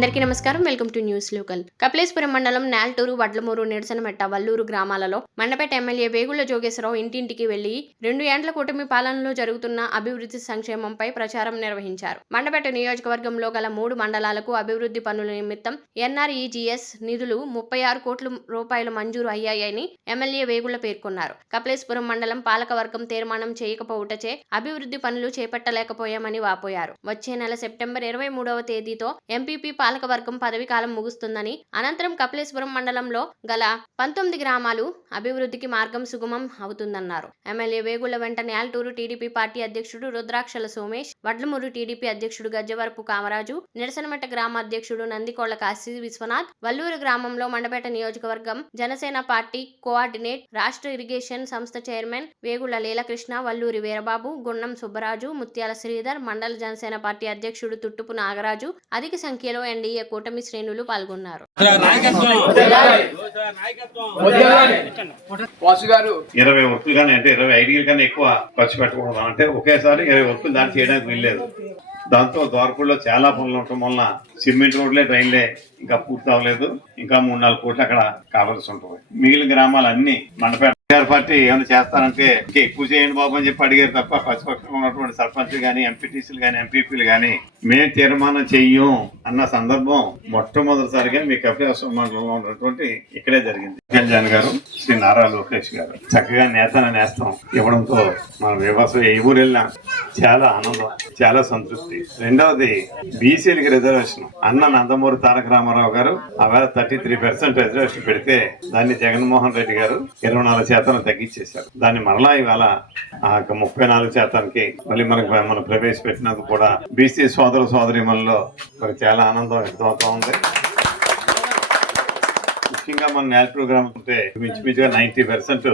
అందరికీ నమస్కారం. Welcome to news local. Kapileswaram మండలం నాల్టూరు, వడ్లమూరు, నిరసనమెట్ట, వల్లూరు గ్రామాలలో మండపేట ఎమ్మెల్యే వేగుళ్ల జోగేశ్వరరావు ఇంటింటికి వెళ్లి 2 ఏండ్ల కూటమి పాలనలో జరుగుతున్న అభివృద్ధి సంక్షేమంపై ప్రచారం నిర్వహించారు. మండపేట నియోజకవర్గంలో గల 3 మండలాలకు అభివృద్ధి పనుల నిమిత్తం NREGS నిధులు 36 కోట్ల రూపాయలు మంజూరు అయ్యాయని ఎమ్మెల్యే వేగుళ్ల పేర్కొన్నారు. కపిలేశ్వరం మండలం పాలకవర్గం తీర్మానం చేయకపోవటచే అభివృద్ధి పనులు చేపట్టలేకపోయామని వాపోయారు. వచ్చే నెల సెప్టెంబర్ 23వ తేదీతో ఎంపీపీ పాలకవర్గం పదవి కాలం ముగుస్తుందని, అనంతరం కపిలేశ్వరం మండలంలో గల 19 గ్రామాలు అభివృద్ధికి మార్గం సుగమం అవుతుందన్నారు. ఎమ్మెల్యే వేగుళ్ల వెంట నాల్టూరు టీడీపీ పార్టీ అధ్యక్షుడు రుద్రాక్షల సోమేష్, వడ్లమూరు టీడీపీ అధ్యక్షుడు గజ్జవరపు కామరాజు, నిరసనమెట్ట గ్రామ అధ్యక్షుడు నందికోళ్ల కాశీ విశ్వనాథ్, వల్లూరు గ్రామంలో మండపేట నియోజకవర్గం జనసేన పార్టీ కోఆర్డినేట్, రాష్ట్ర ఇరిగేషన్ సంస్థ చైర్మన్ వేగుళ్ల లీలకృష్ణ, వల్లూరి వీరబాబు, గున్నం సుబ్బరాజు, ముత్యాల శ్రీధర్, మండల జనసేన పార్టీ అధ్యక్షుడు తుట్టుపు నాగరాజు, అధిక సంఖ్యలో ఎన్డీఏ కూటమి శ్రేణులు పాల్గొన్నారు. 20 వర్కులు కానీ అంటే 20 ఐడియల్ కన్నా ఎక్కువ ఖర్చు పెట్టకూడదు. అంటే ఒకేసారి 20 వర్కులు దాన్ని చేయడానికి వీల్లేదు. దాంతో ద్వారపూడిలో చాలా పనులు ఉండటం వలన సిమెంట్ రోడ్లే, డ్రైన్లే ఇంకా పూర్తి అవ్వలేదు. ఇంకా 3-4 కోట్లు అక్కడ కావాల్సి ఉంటుంది. మిగిలిన గ్రామాలన్నీ మండపేట పార్టీ ఏమైనా చేస్తారంటే ఇంకా ఎక్కువ చేయండి బాబు అని చెప్పి అడిగారు తప్ప ప్రతిపక్షంలో ఉన్నటువంటి సర్పంచ్లు కానీ, ఎంపీటీసీలు కానీ, ఎంపీపీలు కానీ మేము తీర్మానం చెయ్యం అన్న సందర్భం మొట్టమొదటిసారిగా మీ కపిలేశ్వరం మండలంలో ఉన్నటువంటి ఇక్కడే జరిగింది. జగన్ గారు, శ్రీ నారా లోకేష్ గారు చక్కగా నేస్తాం ఇవ్వడంతో మన వ్యవసాయం ఏ ఊరు వెళ్ళినా చాలా ఆనందం, చాలా సంతృప్తి. రెండవది బీసీలకి రిజర్వేషన్ అన్న నందమూరి తారక రామారావు గారు అవేళ 33% రిజర్వేషన్ పెడితే దాన్ని జగన్మోహన్ రెడ్డి గారు 24% తగ్గించేశారు. దాన్ని మరలా ఇవాళ 34% మళ్ళీ మనం ప్రవేశపెట్టినందుకు కూడా బీసీ సోదర సోదరీమణుల్లో మరి చాలా ఆనందం వ్యక్తమవుతా ఉంది. ముఖ్యంగా మన నేల్ ప్రోగ్రామ్ ఉంటే మించుమించుగా 90%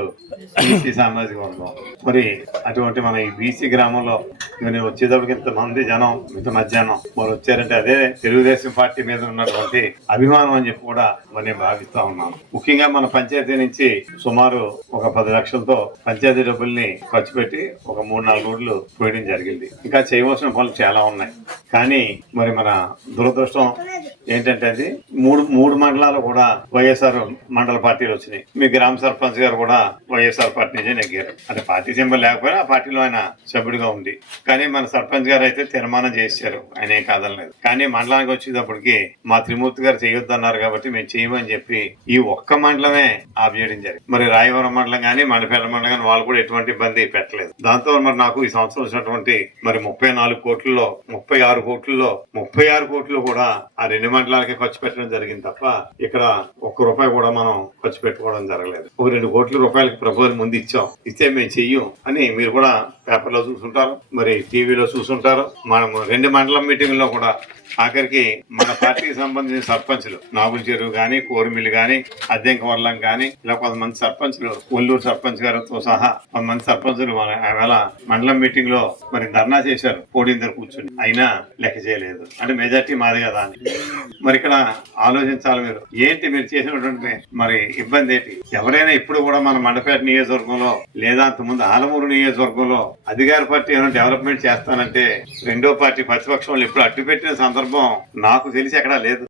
బీసీ సామాజిక వర్గం. మరి అటువంటి మన ఈ బీసీ గ్రామంలో నేను వచ్చేటప్పటికి ఇంతమంది జనం, ఇంత మధ్యాహ్నం మరి వచ్చారంటే అదే తెలుగుదేశం పార్టీ మీద ఉన్నటువంటి అభిమానం అని చెప్పి కూడా మరి నేను భావిస్తా ఉన్నాను. ముఖ్యంగా మన పంచాయతీ నుంచి సుమారు ఒక 10 లక్షలతో పంచాయతీ డబ్బుల్ని ఖర్చు పెట్టి ఒక 3-4 రోడ్లు పోయడం జరిగింది. ఇంకా చేయవలసిన పనులు చాలా ఉన్నాయి. కానీ మరి మన దురదృష్టం ఏంటంటే అది మూడు మండలాలు కూడా వైఎస్ఆర్ మండల పార్టీలు వచ్చినాయి. మీ గ్రామ సర్పంచ్ గారు కూడా వైఎస్ఆర్ పార్టీ నుంచే నెగ్గారు. అంటే పార్టీ సింబల్ లేకపోయినా ఆ పార్టీలో ఆయన సభ్యుడిగా ఉంది. కానీ మన సర్పంచ్ గారు అయితే తీర్మానం చేశారు, ఆయన ఏం కాదనలేదు. కానీ మండలానికి వచ్చేటప్పటికి మా త్రిమూర్తి గారు చేయొద్దన్నారు కాబట్టి మేము చేయమని చెప్పి ఈ ఒక్క మండలమే ఆఫ్ చేయడం జరిగింది. మరి రాయవరం మండలం కానీ, మండపేట మండలం కానీ వాళ్ళు కూడా ఎటువంటి ఇబ్బంది పెట్టలేదు. దాంతో మరి నాకు ఈ సంవత్సరం వచ్చినటువంటి మరి 34 కోట్లలో 36 కోట్లు కూడా ఆ 2 మండలాలకే ఖర్చు పెట్టడం జరిగింది తప్ప ఇక్కడ ₹1 కూడా మనం ఖర్చు పెట్టుకోవడం జరగలేదు. ఒక 2 కోట్ల రూపాయలకి ప్రపోజల్ ముందు ఇస్తే మేము చెయ్యం అని మీరు కూడా పేపర్లో చూసుంటారు, మరి టీవీలో చూసుంటారు. మనం 2 మండలం మీటింగ్ లో కూడా ఆఖరికి మన పార్టీకి సంబంధించిన సర్పంచులు నాగుల చెరువు గాని, కోరిమిల్లి గాని, అద్దెంకవర్లం గాని, ఇలా కొంతమంది సర్పంచులు, ఒల్లూరు సర్పంచ్ గారితో సహా కొంతమంది సర్పంచులు ఆవేళ మండలం మీటింగ్ లో మరి ధర్నా చేశారు, పోటీందరు కూర్చుని. అయినా లెక్క చేయలేదు. అంటే మెజార్టీ మాది కదా అని. మరి ఇక్కడ ఆలోచించాలి మీరు. ఏంటి మీరు చేసినటువంటి మరి ఇబ్బంది ఏంటి? ఎవరైనా ఇప్పుడు కూడా మన మండపేట నియోజకవర్గంలో లేదా అంతకుముందు ఆలమూరు నియోజకవర్గంలో అధికార పార్టీ ఏమైనా డెవలప్మెంట్ చేస్తానంటే రెండో పార్టీ ప్రతిపక్షం వాళ్ళు ఇప్పుడు అడ్డుపెట్టిన సందర్భం నాకు తెలిసి ఎక్కడా లేదు.